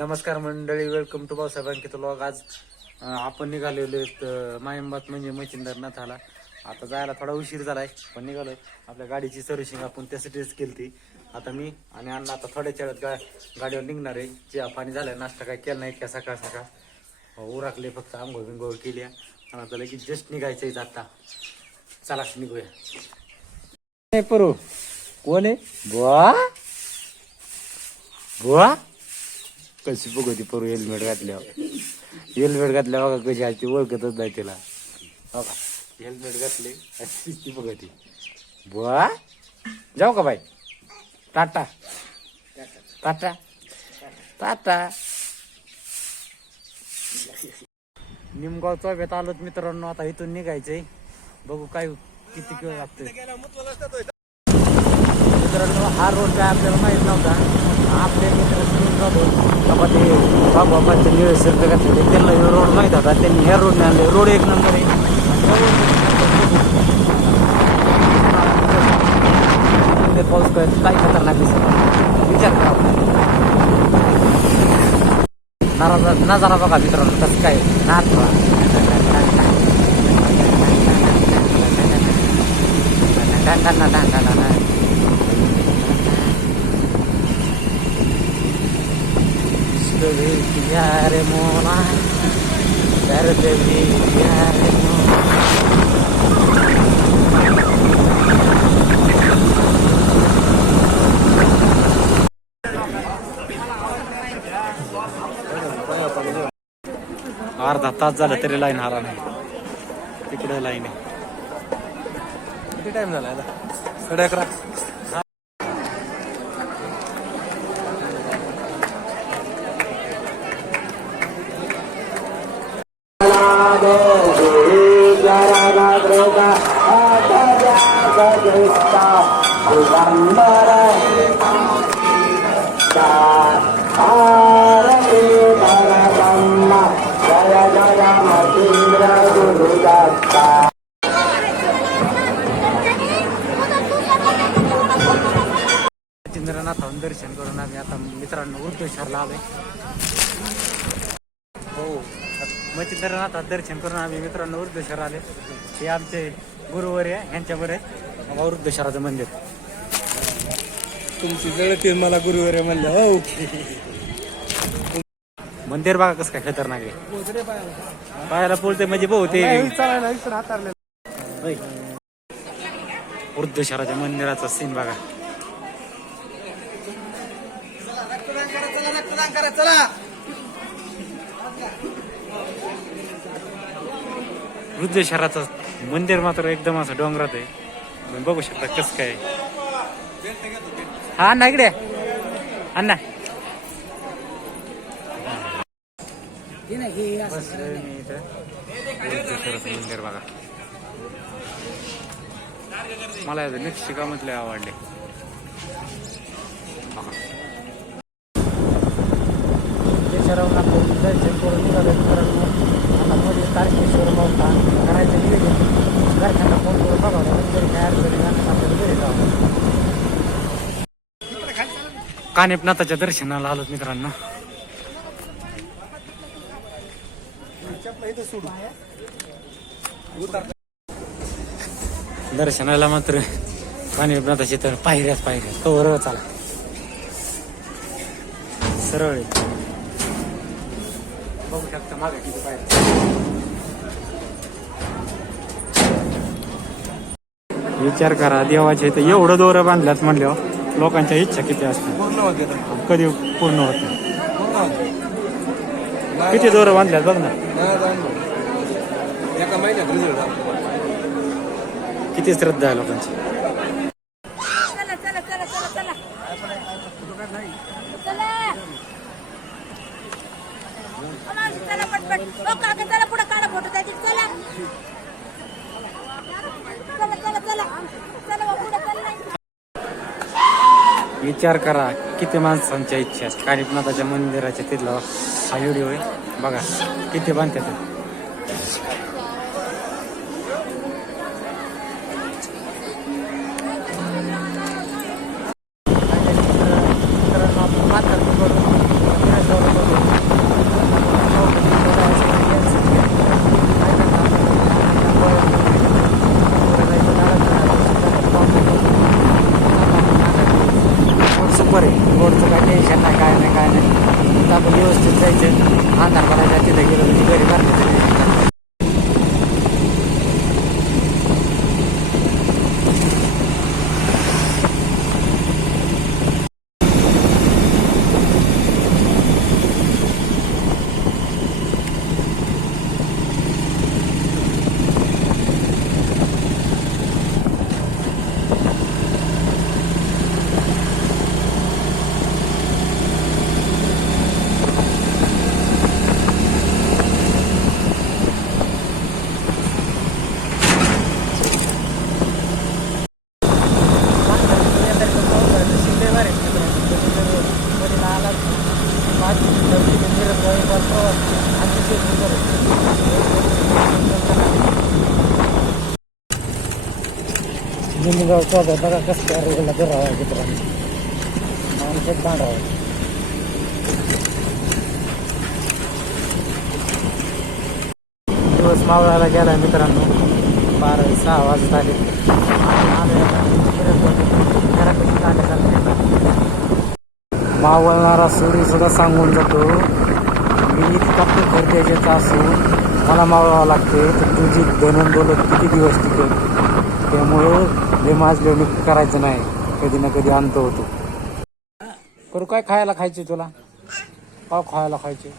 नमस्कार मंडळी welcome to Bhausaheb Ankit log आज अं, आपण निघालेलो आहेत मायंबात म्हणजे मचिंदर आता जायला थोडा उशीर झालाय पण निघालोय. आपल्या गाडीची सर्व्हिसिंग आपण त्यासाठीच केली ती आता मी आणि अण्णा आता थोड्याच वेळात गा गाडीवर निघणार आहे. चहा पाणी झालं नाश्ता काय केला नाही का सकाळ सकाळ. हो, उराकले फक्त आंघोळ बिंघोळ केली आहे. आणि आता लगेच जस्ट निघायचं आहे आता. चला निघूया. परू. कोण आहे? बुवा? बुवा? कशी बघती परू हेल्मेट घातल्यावर? हेल्मेट घातल्या बघा कशी आजची ओळखतच नाही तिला. बघा हेल्मेट घातले अशी ती बघती बुवा जाऊ का बाई? टाटा. टाटा. टाटा. निमगाव चौब्यात आलोत मित्रांनो आता इथून निघायचंय. बघू काय किती किलो लागतोय. मित्रांनो हा रोड काय आपल्याला माहीत नव्हता. आपले मित्र सुनील जाधव बाबा ते बाबाबाचे निळे शर्ट घातलेले त्यांना हे रोड माहीत होता त्यांनी ह्या रोडने आणले रोड एक नंबर आहे पाऊस काय काय खतरनाक दिसत विचार करा नजारा नजारा बघा मित्रांनो कसं काय नाच Piare mola, perde piare mola. अर्धा तास झाला तरी लाईन हारा नाही. तिकडे लाईन आहे. किती टाइम झाला आता साडे अकरा. चंद्रनाथावरून दर्शन करून आम्ही आता मित्रांनो वृद्धेश्वरला आलोय. हो मच्छिंद्रनाथात दर्शन करून आम्ही मित्रांनो वृद्धेश्वर आले हो, हे आमचे गुरुवर आहे यांच्यावर आहे. बघा वृद्धेश्वराचं मंदिर. तुमची जळतील मला गुरुवार म्हणलं हो. मंदिर बघा कसं काय खतरनाक आहे. पायाला. बोलते म्हणजे भाऊ ते चालायला इकडे हातारले होय. वृद्धेश्वराच्या मंदिराचा सीन बघा. वृद्धेश्वराचं मंदिर मात्र एकदम असं डोंगरात आहे. तुम्ही बघू शकता कसं काय. हा अण्णा इकडे. अण्णा मंदिर बघा. मला निक्षिका मधले आवडले. दर्शन करून निघालो मित्रांनो आता तारकेश्वर मोठा करायचं नियोजन घरच्यांना फोन करून बघावं नंतर काय अडचणी नाही आपल्याला घरी जावं कानिपनाथाच्या दर्शनाला आलोत मित्रांनो. दर्शनाला मात्र कानेपनाथाची तर पायऱ्याच पायऱ्या कवर चला. सरळ आहे. मागे किती पायऱ्या विचार करा देवाचे इथं एवढं दोरं बांधल्यात म्हणल्यावर लोकांच्या इच्छा किती असतात तर. कधी पूर्ण होत? किती दोरं बांधल्यात बघ ना. किती श्रद्धा आहे लोकांची चला चला चला चला चला चला ओ मावशी, चला पटपट ओ काका चला पुढे काढा फोटो त्याची चला. चला चला चला. चला पुढे चला. विचार करा किती माणसांच्या इच्छा आहेत? मंदिराच्या तिथला हा व्हिडिओ आहे. बघा किती बांधतात ते. मित्रांनो, आपण म्हातारं करून आता आपण व्यवस्थित जायचं अंधार पडायचा तिथे गेलो म्हणजे घरी करण्याचं जिंदगावचा बघा कसं काय रोडला करावं मित्रांनो माणूस बांधावं दिवस मावळाला गेला मित्रांनो. बारा सहा वाजता आले. मावळणारा असून सुद्धा सांगून जातो. मी इतका खर्चाचा असून मला मावळावं लागते. तर तुझी दैनंदोलत किती दिवस टिकेल? त्यामुळं बेमाज माझले करायचं नाही. कधी ना कधी अंत होतो. करू काय खायला खायचे तुला? का खायला खायचे